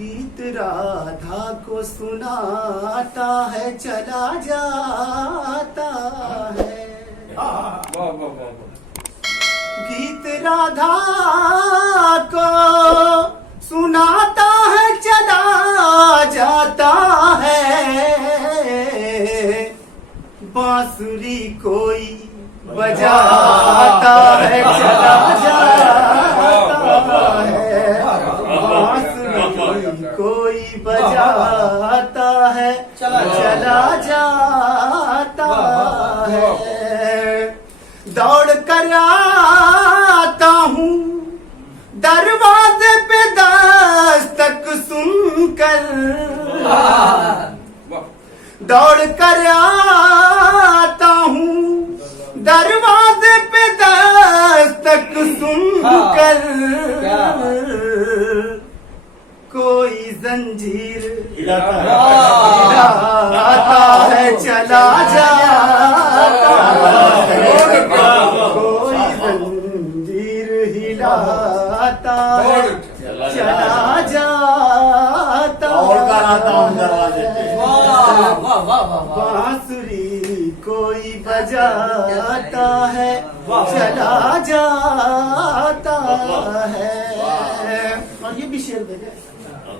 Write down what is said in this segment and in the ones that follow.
गीत राधा को सुनाता है चला जाता है। गीत राधा को सुनाता है चला जाता है। बांसुरी कोई बजाता है चला जाता है। बांसुरी कोई बजाता है चला जाता है। दौड़ कर आता हूँ दरवाजे पे दस्तक सुनकर। दौड़ कर आता हूँ दरवाजे पे दस्तक सुनकर। कोई जंजीर हिलाता है चला जाता है। कोई जंजीर हिलाता है चला जाता है। बांसुरी कोई बजाता है चला जाता है। और ये भी शेर देखे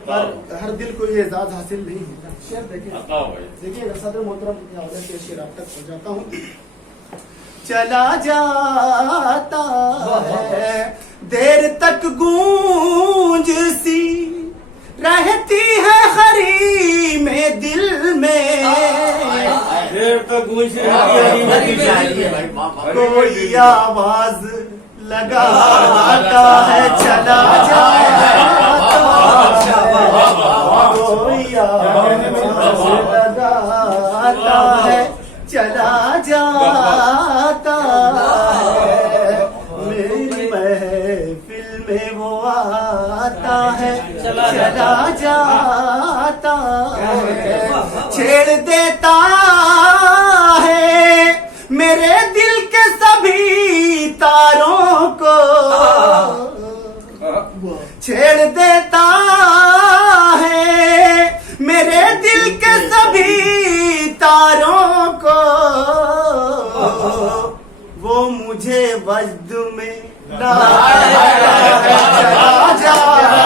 पर हर दिल को ये एजाज हासिल नहीं होता। शेर देखे देखिए सदर मोहतरम के शेर आप तक पहुंचाता हूँ। चला जाता है देर तक गूंज सी रहती है हरी में दिल में। कोई आवाज लगाता है चला जाता है। कोई आवाज लगाता है चला जाता है। मेरी महफिल में वो आता है चला जाता है। छेड़ देता है मेरे दिल के सभी तारों को। छेड़ देता है मेरे दिल के सभी तारों को। वो मुझे वजद में लाता है चला जाता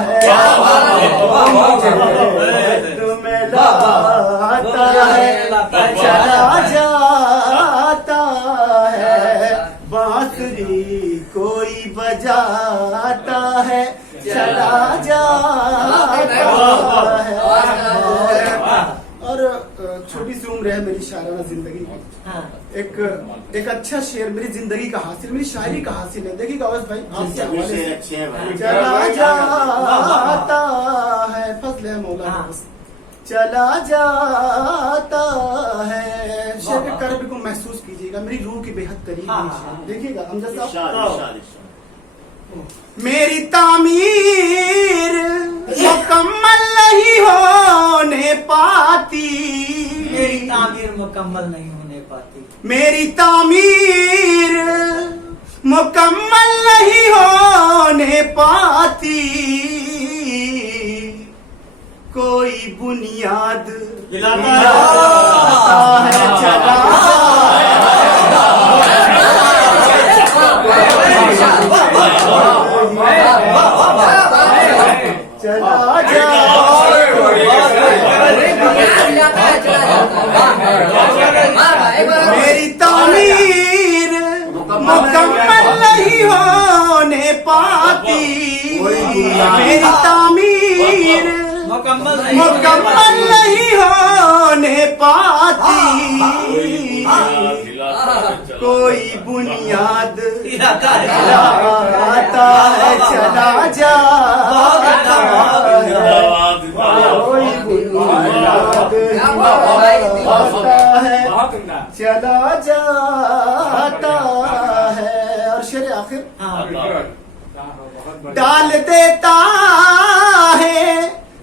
है। मुझे वजद में लाता है चला जाता है। बांसुरी कोई बजाता है चला जाता है। और छोटी सी उम्र है मेरी शायराना जिंदगी की। एक अच्छा शेर मेरी जिंदगी का हासिल, मेरी शायरी का हासिल है। देखिएगा अवैस भाई चला जाता है फजल है मौला चला जाता है। शेर के कर्ब को महसूस कीजिएगा, मेरी रूह की बेहद करीब है। देखिएगा अमजद साहब मेरी तामीर मुकम्मल नहीं होने पाती। मेरी तामीर मुकम्मल नहीं होने पाती। मेरी तामीर मुकम्मल नहीं होने पाती। कोई बुनियाद हिलाता है चला मेरी तामीर मुकम्मल नहीं होने पाती। मेरी तामीर मुकम्मल नहीं होने पाती। कोई बुनियाद हिलाता है चला जाता है। कोई बुनियाद हिलाता है चला जाता है। और शेर आखिर डाल देता है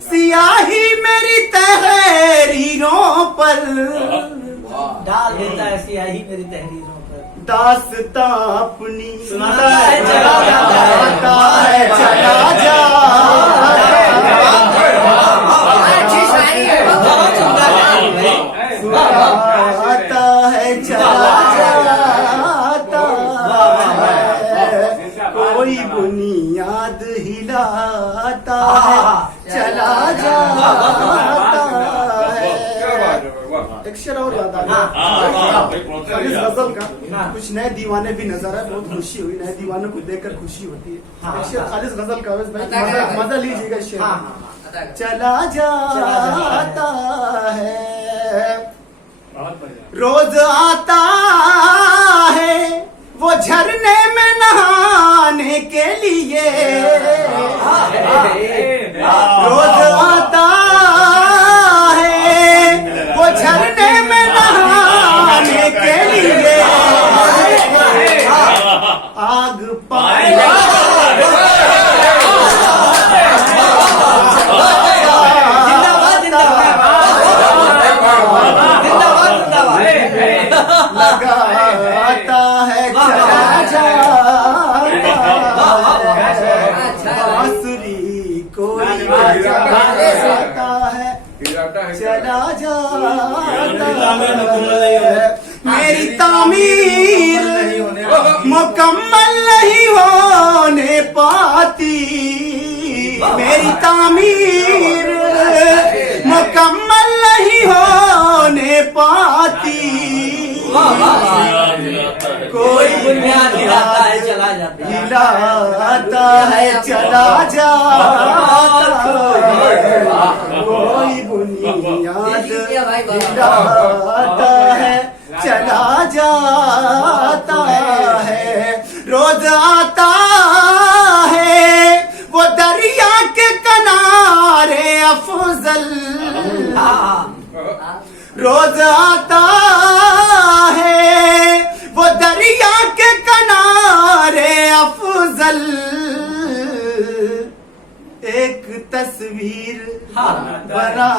सियाही मेरी तहरीरों पर। डाल देता है सियाही मेरी तहरीरों पर। दास्तां अपनी सुनाता है चला जाता है चला जाता जाता है, चला जाता है। एक शेर और याद आ गया, खालिद गजल का, कुछ नए दीवाने भी नजर आए, बहुत खुशी हुई, नए दीवानों को देखकर खुशी होती है। एक शेर खालिद गजल का, भाई मजा लीजिएगा इस शेर। चला जाता है, रोज आता है वो झरने में नहाने के लिए, रोज आता है वो झरने में नहाने के लिए, आग पानी लगाता है, चला जाता है, बांसुरी कोई बजाता है, चला जाता है। मेरी तामीर मुकम्मल नहीं होने पाती, मेरी तामीर मुकम्मल नहीं होने पाती, कोई बुनियाद हिलाता है, चला जाता है, हिलाता है, चला जाता है, कोई बुनियाद हिलाता है, चला जाता है। रोज आता है वो दरिया के किनारे अफजल, रोज आता है वो दरिया के किनारे अफजल, एक तस्वीर बना